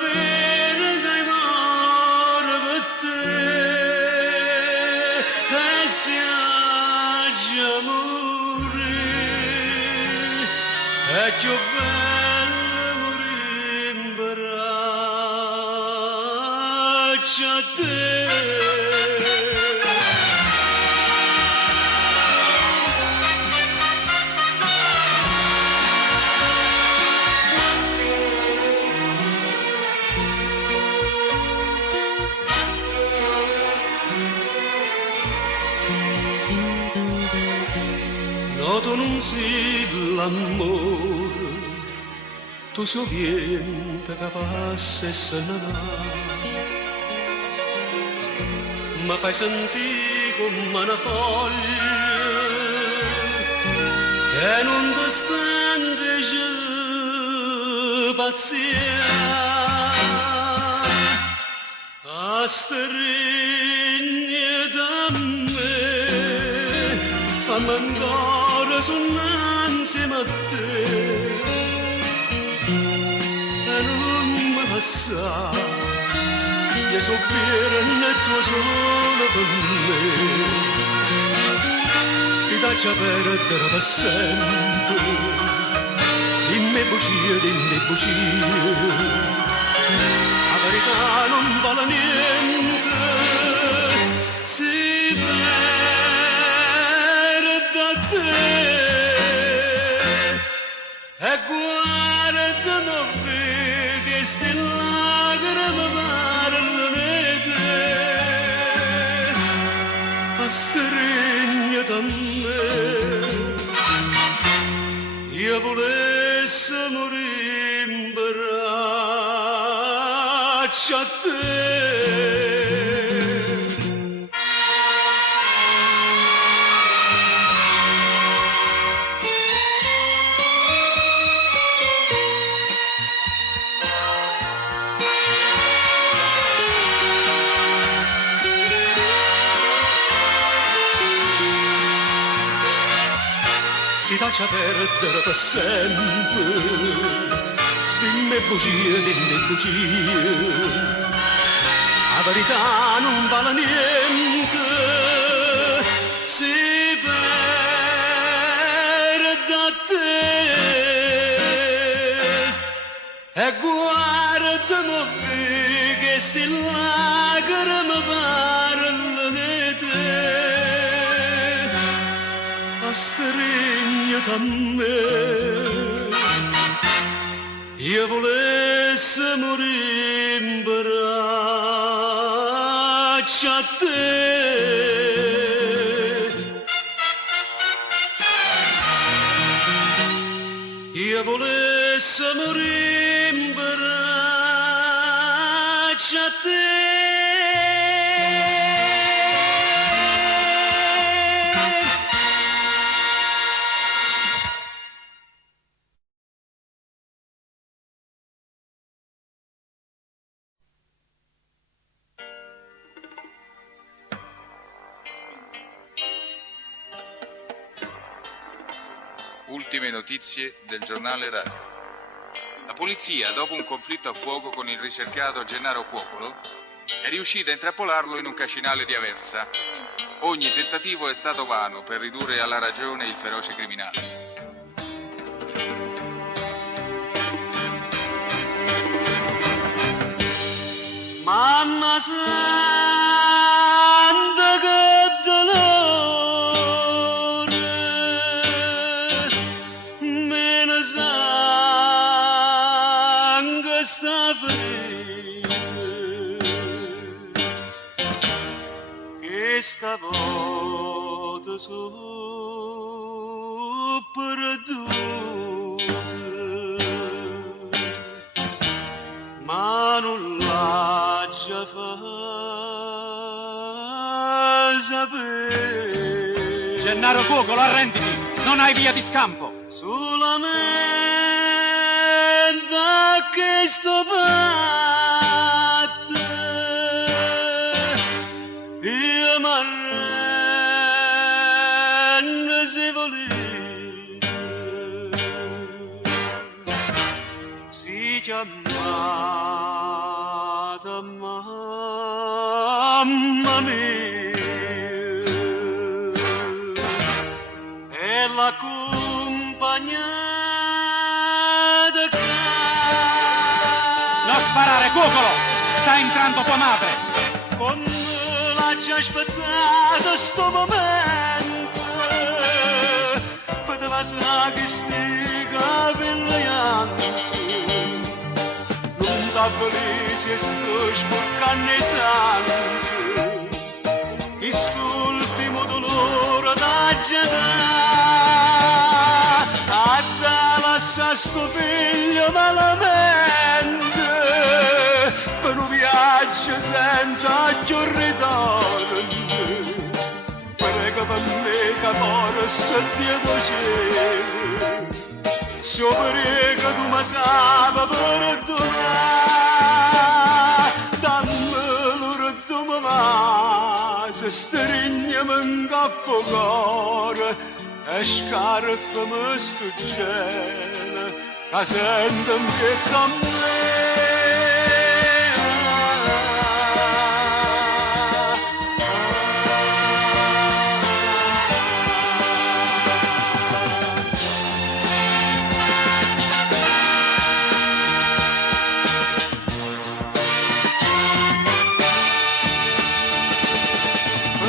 bene dai morte e si aggia morire e più bello morire in braccia a te. Noto non si l'amore, tu sovvienta che passa e se ne va, ma fai sentire come una foglia e non ti stende pazienza a stringere da me, fammi ancora sognare insieme a te e non mi passare, io so bene e tu solo per me, si taccia perdere per sempre, dimmi bugie, la verità non vale niente, si perde a te e guardami che sti lacrime parlano di te, a stringere a me, io volessi morire in braccia a te. Si taccia perdere per sempre, dimmi bugie, la verità non vale niente, si perde a te e guardami che sti lacrime parlano di te, a stringere a me, io volessi morire in braccia a te. Io volessi morire in braccia a te. Ultime notizie del giornale radio. La polizia, dopo un conflitto a fuoco con il ricercato Gennaro Cuopolo, è riuscita a intrappolarlo in un cascinale di Aversa. Ogni tentativo è stato vano per ridurre alla ragione il feroce criminale. Mamma santa che dolore, meno sangue sta ferita, che stavolta sono perduta, ma non lascia sapere. Gennaro Cuopolo, arrenditi! Non hai via di scampo! Solamente a che sto parte io m'arrendo se volete. Si chiama amata mamma mia e la compagna de Non sparare, cuocolo! Sta entrando tua madre! con la già aspettata sto momento poteva essere che stica vegliando non da felice sto sporcando i sangue quest'ultimo dolore da a da lascia sto figlio malamente per un viaggio senza più ritorno prega per me che forse Dio cielo se prega tu mi sape perdonare dammelo redome ma se strignami in capo cuore e scarfami sto cielo che sento in pietà me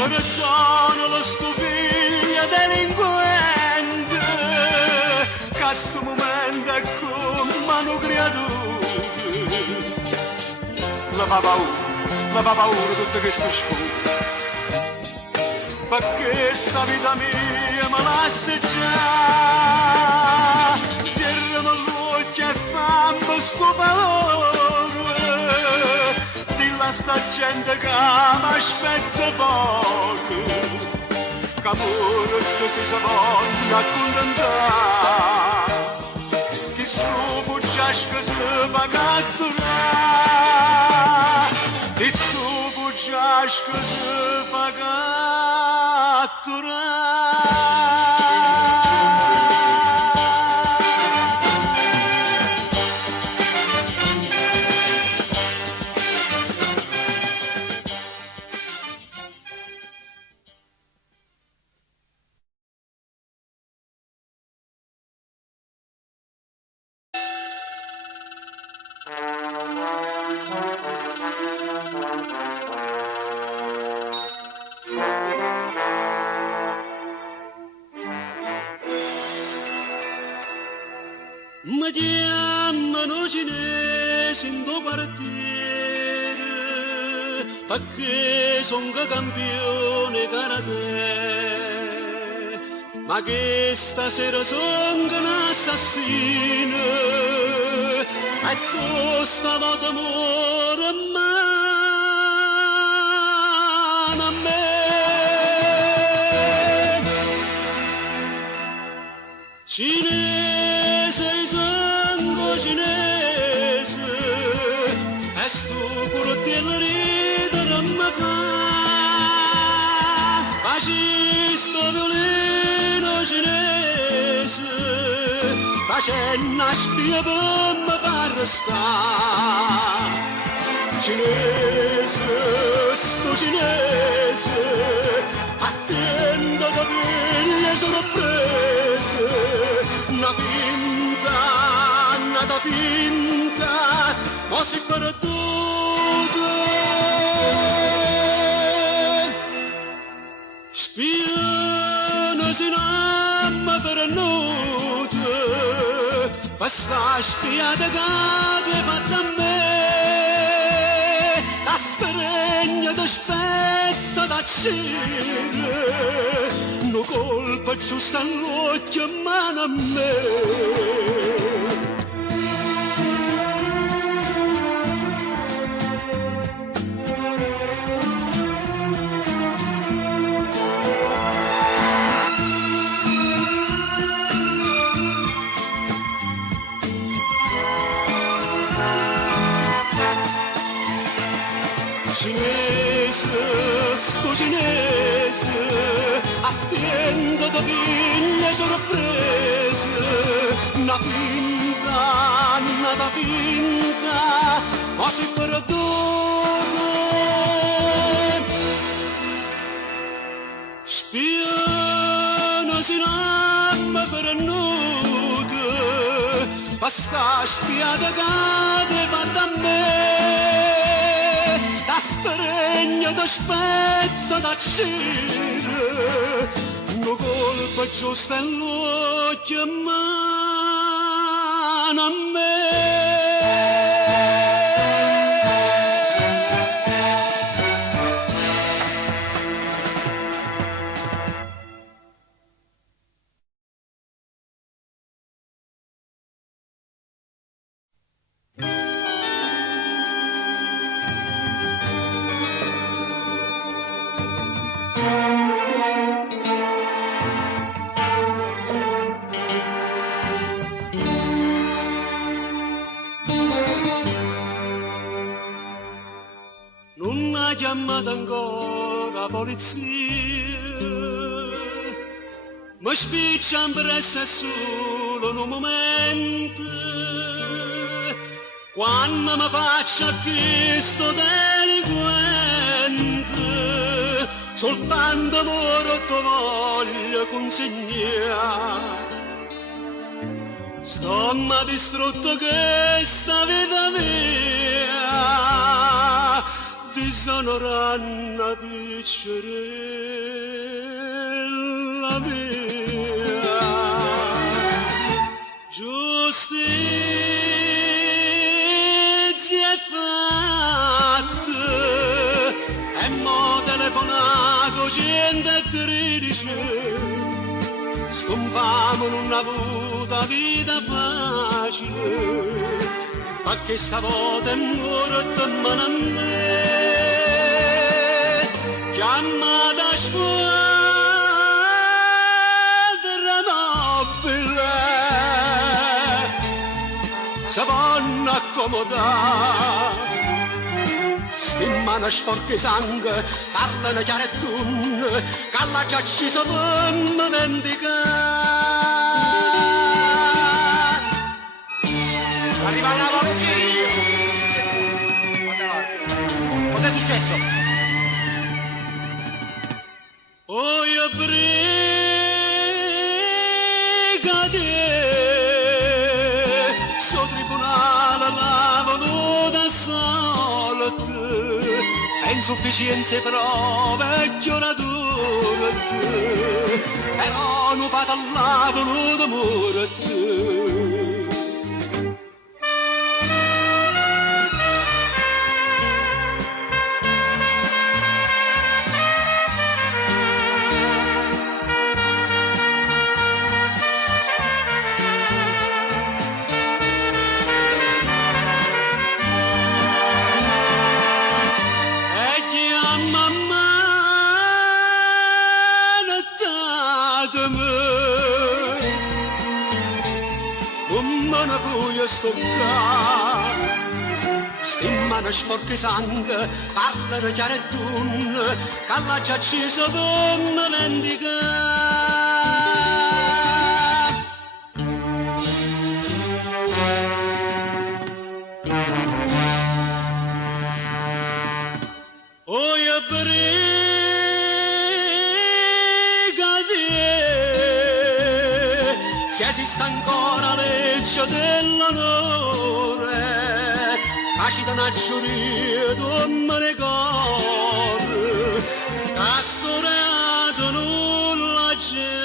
perdono la sto figlia delinquente che a sto momento è come mano creatura la fa paura tutto questo scudo perché sta vita mia me lascia già zerrano l'occhio e fammi sto valore dilla sta gente che mi aspetta poco che amore che si sa voglia accontentare che sto bugiasco si fa catturare che sto bugiasco si fa catturare mi chiamano cinese in tuo quartiere perché sono campione karate ma che stasera sono un assassino e tu stavolta amore mano a me cinese sangue cinese e sto curottello ridere mi fa fascista violino cinese facendo a spia per mi far restare cinese sto cinese attento che piglia sorprese una finta nata finta ma si perduto spione si namma per notte questa spiata che tu hai fatta a me la stregna ti spezza da cire no colpa giusta all'occhio mano a me cinese, sto cinese, attento da piglia sorprese, una finta giornata finta, ma si perduto. Spiana si namma per nude, basta spiata cade guarda a me, da stregna da spezza da cire, no colpa giusta in l'occhio a mano a me. Non ha chiamato ancora la polizia, mi spicciano per essere solo in un momento, quando mi faccio a questo delinquente, soltanto amore ti voglio consegnare. Sto ma distrutto che sta vita mia, disonorando piccerella mia. Giustizia è fatta e mo' telefonato 113. Sconfamo non ha avuto vita facile, ma che stavolta è morto in mano a me. Chiamata squadra mobile, si vanno accomodare. Sti mani sporche sangue, parlano chiaro e tunne, che alla già ci sono mendicare. Arriva la polizia! Cos'è successo? Poi brigate, so tribunale la voluta solite, e insufficienze prove e giurature, però non fate la voluta morte. Sti mani sporche sangue, parlano chiaro e tunne, che alla già ci sono mendicare. Poi brigate, se esiste ancora legge dell'onore, facita una giuria non me ne corre, che sto reato nulla c'è.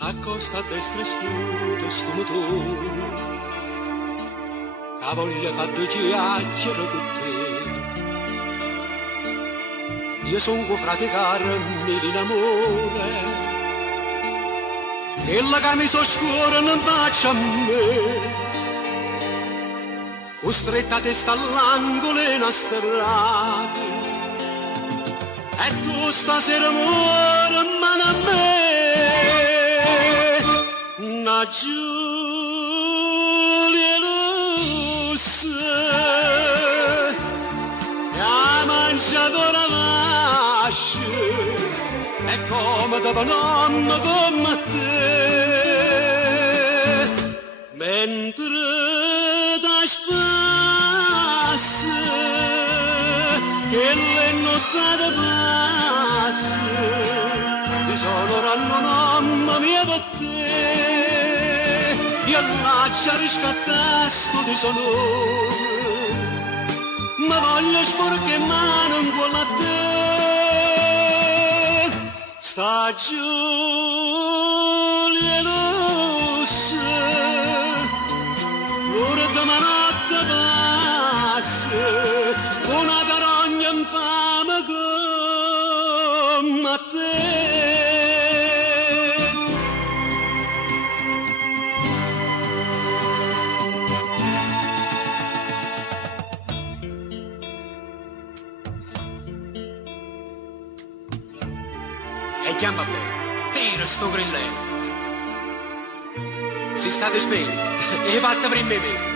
Accosta a destra e stuto sto motore, la voglia fatta chiacchiere con te. Io sono con frate Carmi in amore, e la camicia scura non faccia a me, costretta testa all'angolo e una strada, e tu stasera muore mano a me. Na Giulia Lusse, ha mangiato la vascia, e come da nonna come te, mentre da spassa, che le notte passa, ti sonoranno mamma mia per te. Io lascia riscattasto di sonore, ma voglio sporche mano in quella te. Sta Giulia Lusse, l'ora di manotte passa, una carogna infame come a te. E chiama bene, tira sto grilletto. Si state spenti e fatta prima me.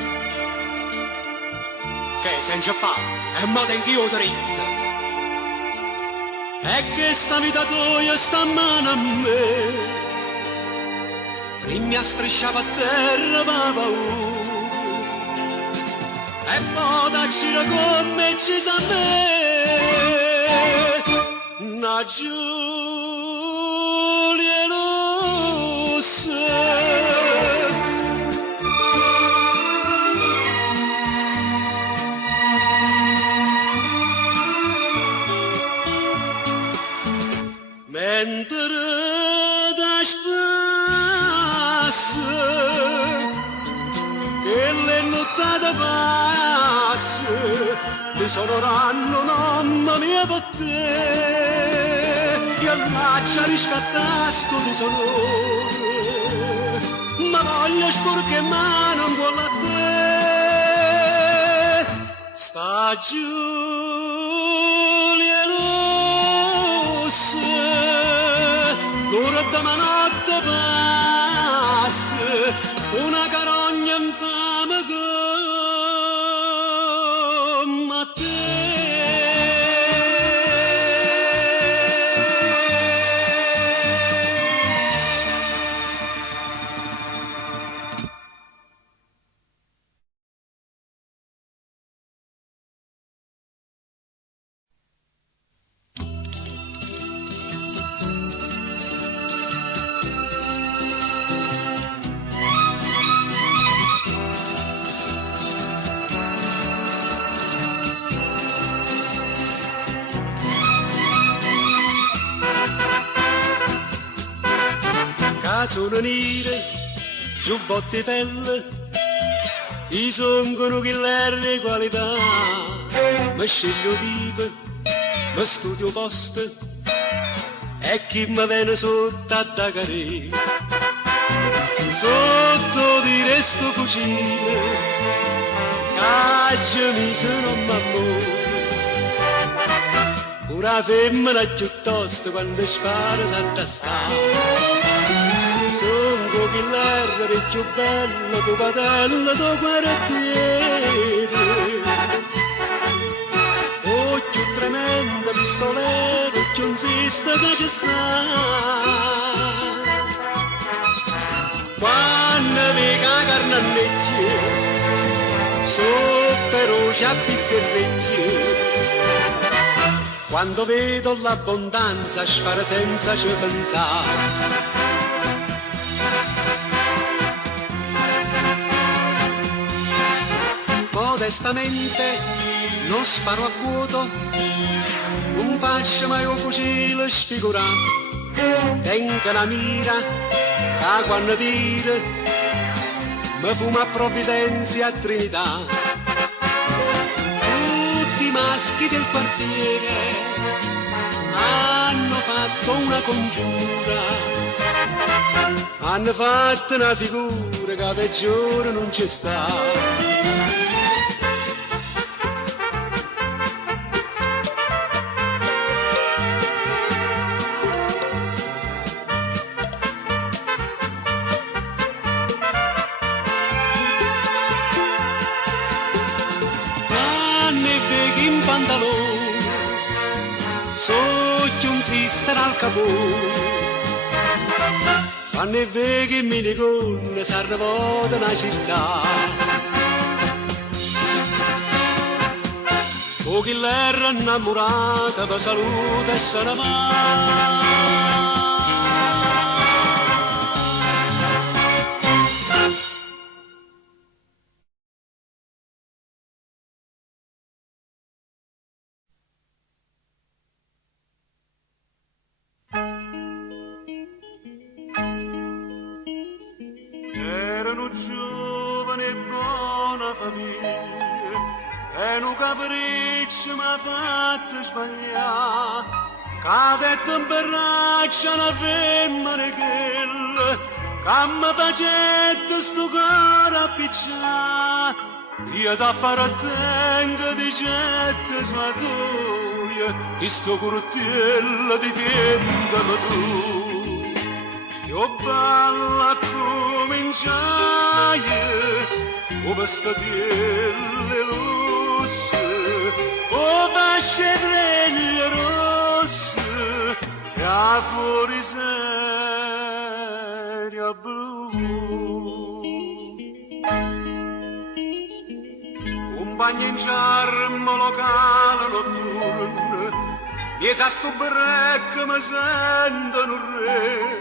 Che senza palle, e mo tengo dritto. E che sta vita tua sta a mano a me. Prima a strisciava a terra ma paura, e poi da gira con me ci sa me. Na Giulia Lusse, mentre da spassa, che le nottate passa, ti sonoranno mamma mia per te. Io lascia riscattasto di sonore, ma voglio sporche mano in quella te. Sta Giulia Lusse, l'ora da manotte passa, una carogna infame come a te. Sono nere, giubbotti pelle, i songono che l'erre qualità, mi sceglio tipo, mi studio posto, e chi mi viene sotto a dagare. Sotto di resto cucina, cacciami se non m'amore, una femmina piuttosto quando spara sa tastare. Sono che l'erre è più bella, tuo fratello, tuo quartiere. Occhio tremendo, pistolero, che non esiste che ci sta. Quando vega carnannecchie, so feroce a pizzerrecchie. Quando vedo l'abbondanza, spara senza ci pensare. Modestamente non sparo a vuoto, non faccio mai un fucile sfigurato. Tengo la mira, da quando tira, mi fuma a Provvidenza e a Trinità. Tutti i maschi del quartiere hanno fatto una congiura, hanno fatto una figura che peggiore non c'è sta. Socchio un sister al capo, quando è vero che mi dicono si arriva da una città. O chi l'era innamorata per saluta e se ne va. Erano giovane e buona famiglia e un capriccio mi ha fatto sbagliare. Cadetto in braccia una femmina che mi facette sto caro appicciare. Io t'apparattengo di certe smatoie che sto curtiello difendami tu. Io balla cominciai, o vestatielle rosse, o fasce treglie rosse, e a fuori seria blu. Compagni in charme locale notturne, mi sa sto brecco mi sentono re.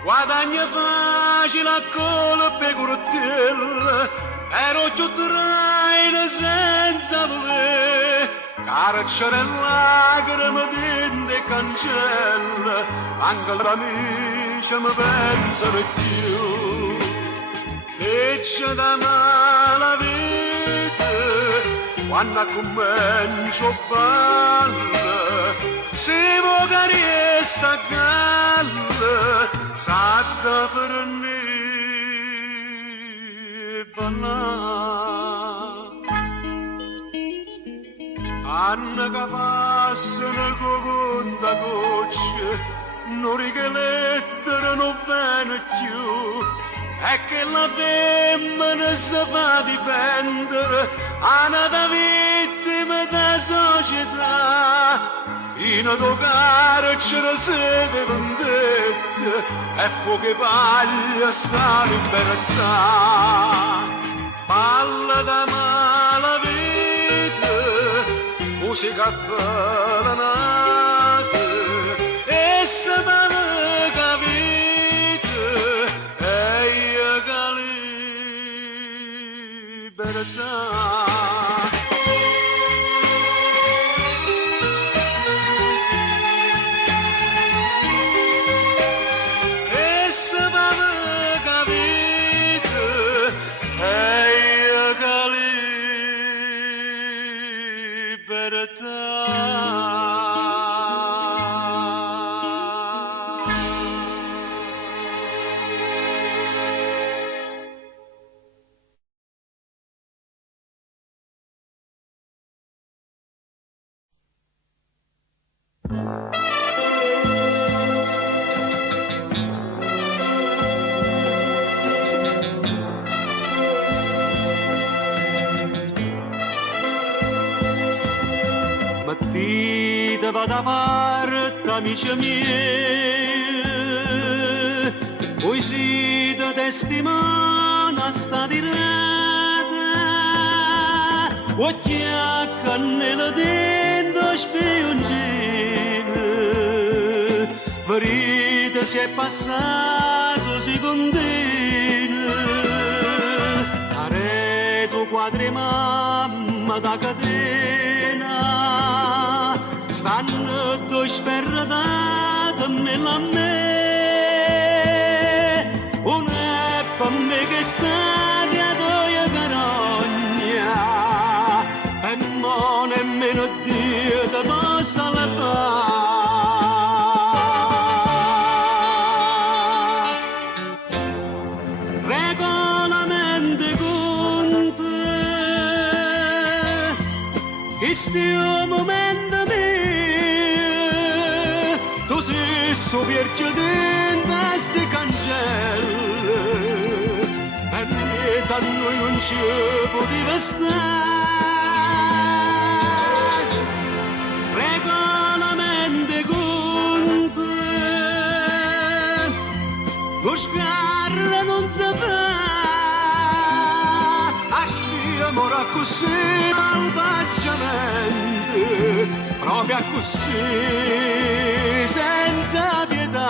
Guadagna facile a colpe curtelle, ero più traino senza voler. Carcere e lacrime, dente e cancelle, anche l'amici mi pensano più. Legge da mala vita, quando comincio balla, si voga riesta a galla, satta fermi ballare. Anna che passano con da gocce, non richilettere non viene più. E che la femmina si fa difendere, ana da vittima da società. Fino a toccare c'era sede vendette, e fuoco paglia sta libertà. Palla da mala vita, musica balanata, e se male capite, e io che libertà. Mattita va da parte, amici miei, voi siete testimone sta diretta, occhiacca nella dentro spioncina, verite si è passato, si continua, areto quadri mamma da catena, stanno due sperradate nella me, una è per me che sta so vierchio di queste cancelle per me a noi non ci poteva stare regolamento con te buscarla non si fa amore così malvagiamente, proprio così, senza pietà.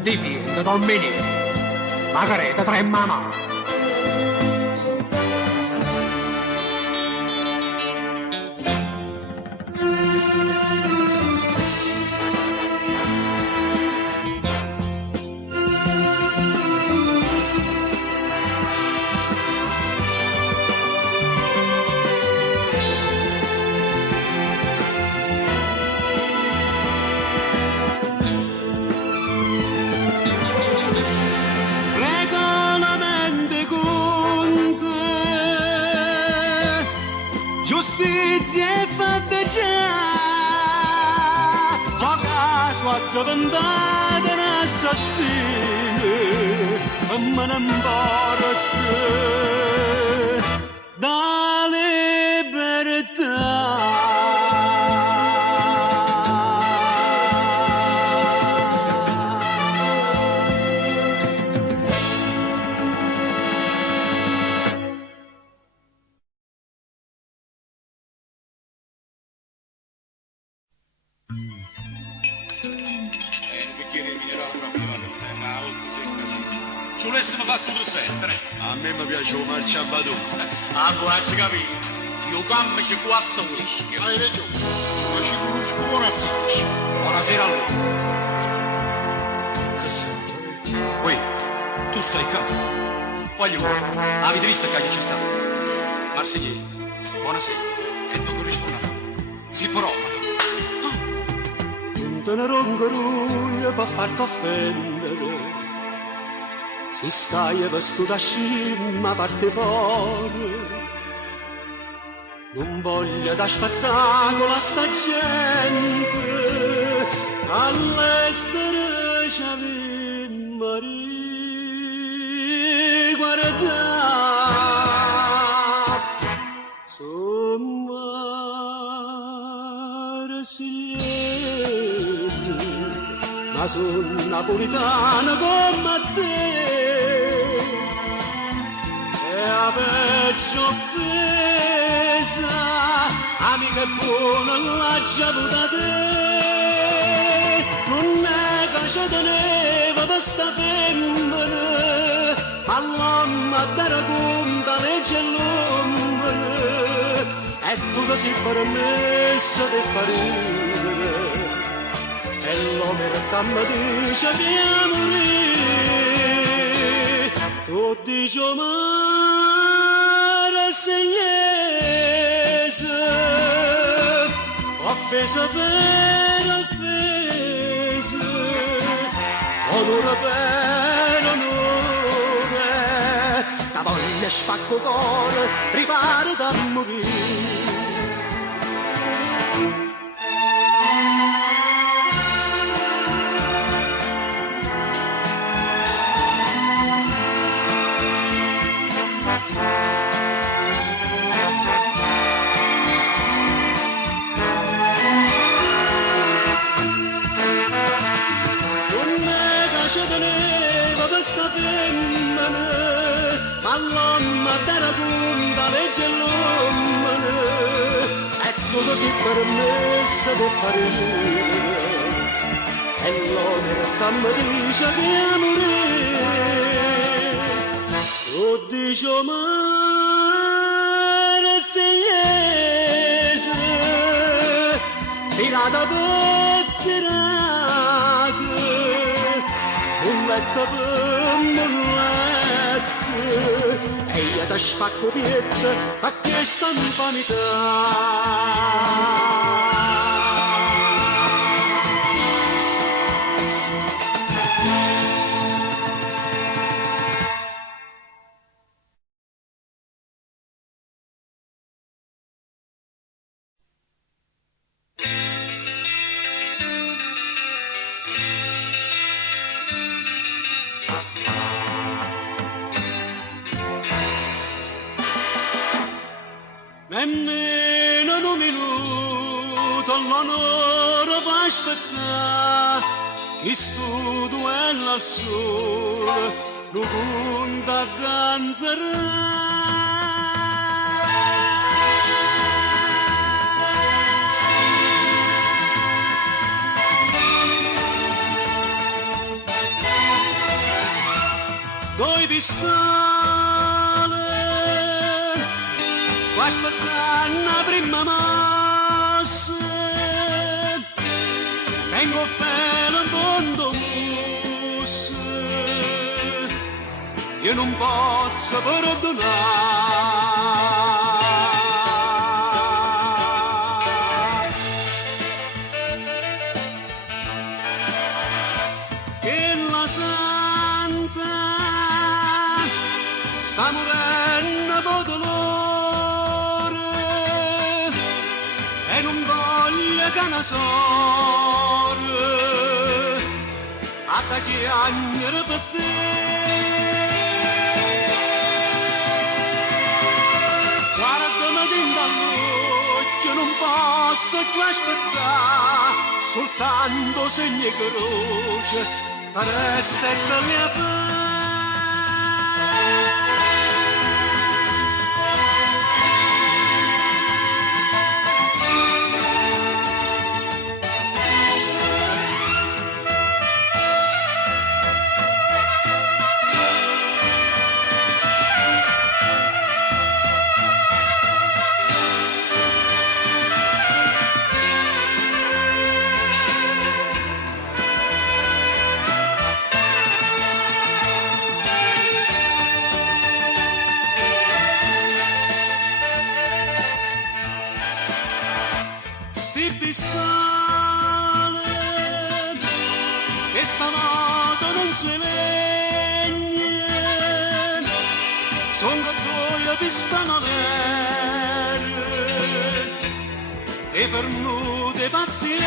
Difende, Domenico. Margareta, tremma mano. Giustizia è fatta già, ma caso a diventare un assassino, e me ne importa da Un bicchiere di minerale proprio va bene, ma oltre secca sì. Ci volessimo fare sto settere. A me mi piace un marciabato. Ah, tu hai capito? Io cambici 4 whisky. Hai ragione, ma ci conosco buona assaggia. Buonasera a loro. Che sei? Uè, tu stai qua? Voglio, avete visto che ci sta? Marsigli, buonasera. E tu corrispondi a fare. Si prova. non te ne rongoruia per farti offendere. Se stai vestuta scimma parte fuori, non voglio da spettacolo a sta gente, all'estero ci avemmo riguardato. Somma resiliente, ma sono napolitana come te. E a peggio offesa, amica buona l'ha già avuta te. Non è che ci teneva per sta femmina, ma l'uomo a dare conta legge l'uomo. E tu ti sei permesso di fare ridere, e l'uomo in realtà mi dice che morire. Tu dici mare segnese, offesa per offesa, onore per onore, da voglia spacco cuore, riparata a morire. Questa femmina, ma l'uomo della punta legge l'uomo, e tu così permesso di fare ridere, e l'uomo in realtà mi dice che morire. Tu dici mare segnese, tirata per tirata, un letto per un letto, e io ti spacco pietto a questa infamità. nemmeno un minuto l'onore va aspettare chi stu duello al sole lo conta ganzerà. Doi pistole sto aspettando la prima mossa, vengo a fare un mondo musso, io non posso perdonare. Che la santa sta morendo per dolore e non voglio che una sorte attacchiare per te. Guardami dentro all'occhio, non posso più aspettare, soltanto segni e croce, per resta la mia paz. Pistole che stanotte non si vegna, sono due pistole e fernute pazienti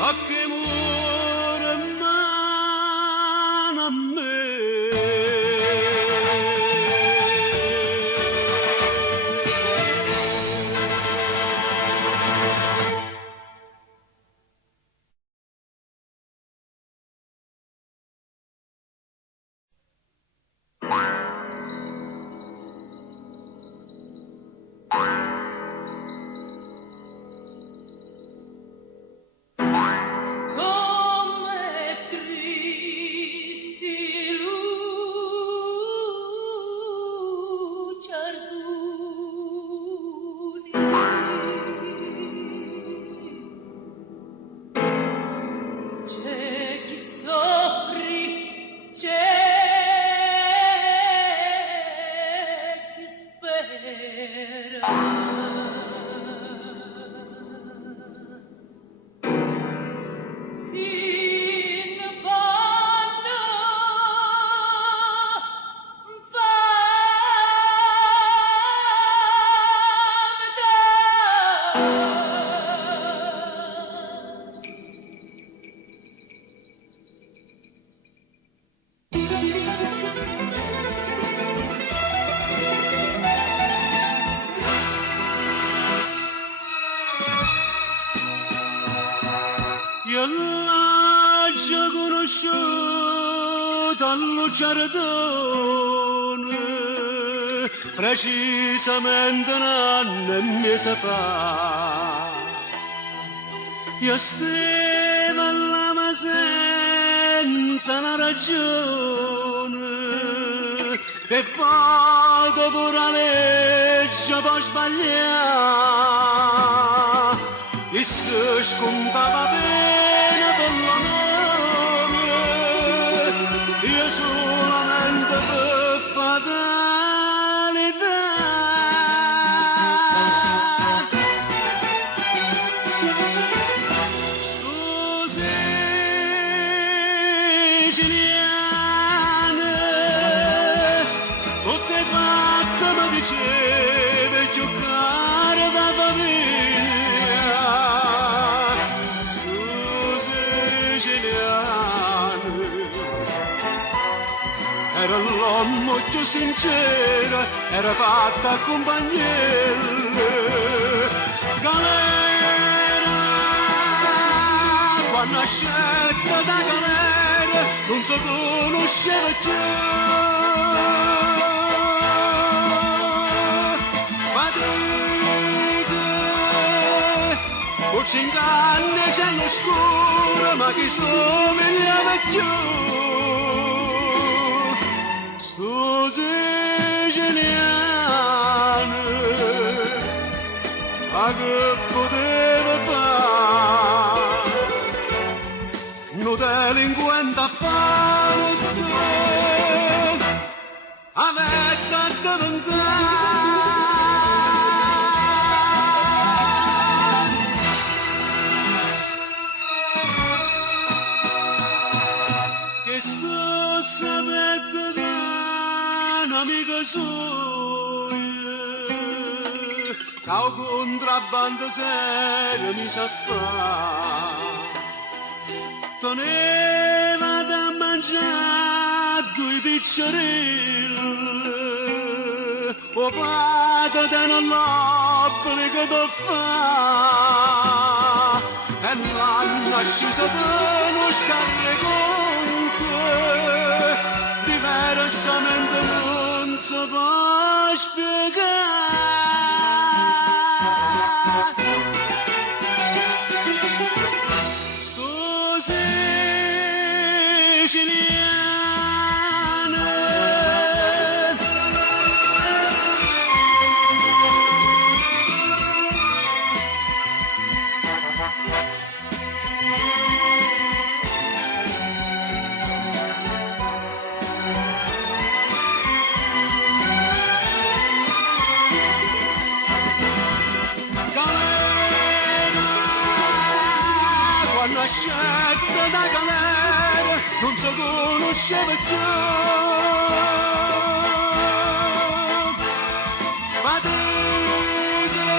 a che muore mano a me. Io l'ho già conosciuto allo giardino, precisamente un anno e mese fa. Io stavo all'ama senza una ragione e vado pure a legge poi sbagliare. E se scontava bene per l'amore, io solamente per fatalità. Sto siciliano, tutte fatte mi diceva giocare da famiglia. Era l'uomo che più sincera era fatta a compagnelle. Galera, quando nascetta da galera non si conosceva più. Fatica, con 5 anni c'è l'oscuro, ma chi somigliava più? Sto siciliano, ma che poteva fare? Un delinquente a falso, avete a diventare. Che sto sapete da un'amica sua, che un contrabbando serio mi sa fare. Teneva da mangiare 2 piccerelle, o pata da non l'obbligo da fare. E l'hanno sceso per uno scarreconte, diversamente non si può spiegare. Sto siciliano, nascetta da galera non si conosceva più. Fatica,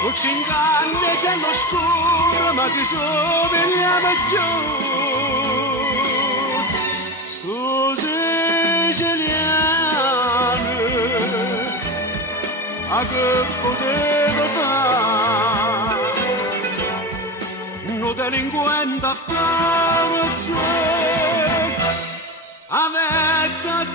con 5 anni c'è l'oscuro, ma chi somigliava più? Sto siciliano, a che poteva fare? Un delinquente a falso, avete a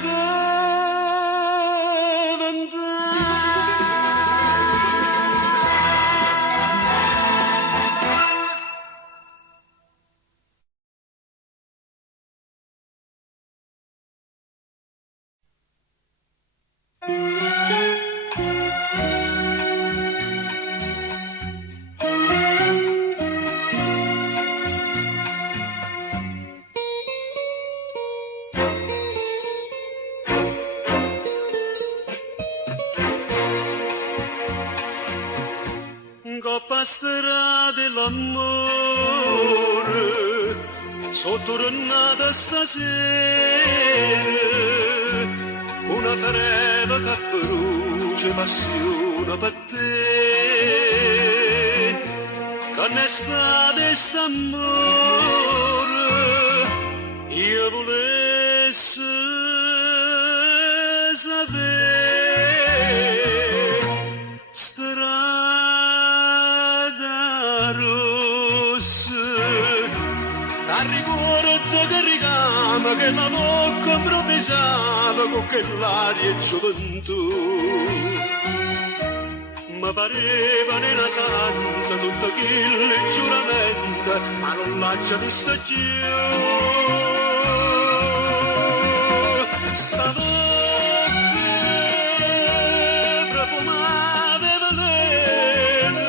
coppa strada l'amore sono tornata stasera, una fereva che brucia passione per te, che ne sta di st'amore io volessi sapere. Ricordo che ricama che la bocca improvvisava con quell'aria e gioventù. Mi pareva nella santa tutto quel giuramento, ma non l'ha già vista più. Sta bocca profumava e veleno,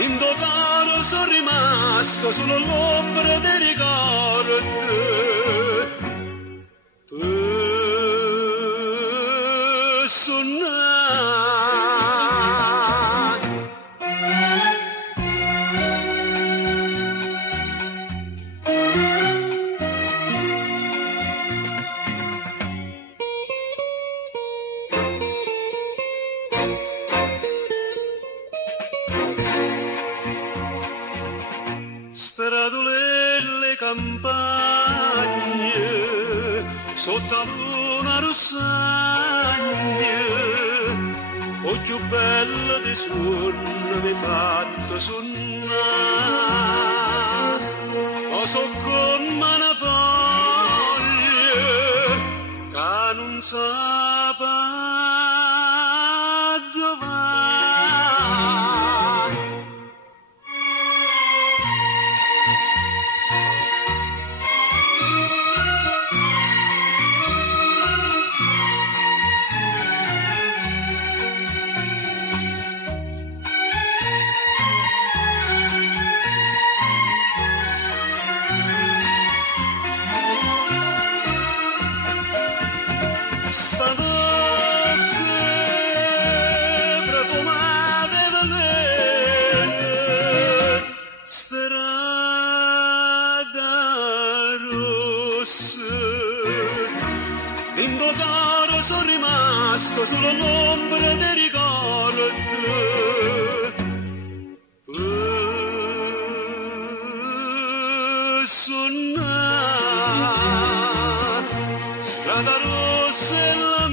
indovano sono rimasto solo l'ombra dei ricordi per suonare. campagne sotto la luna rossagna, o più bello di suono mi fatto suonare, o so come una foglia che non sa dove va. Sono rimasto solo l'ombra dei ricordi. Suonare strada rossa e la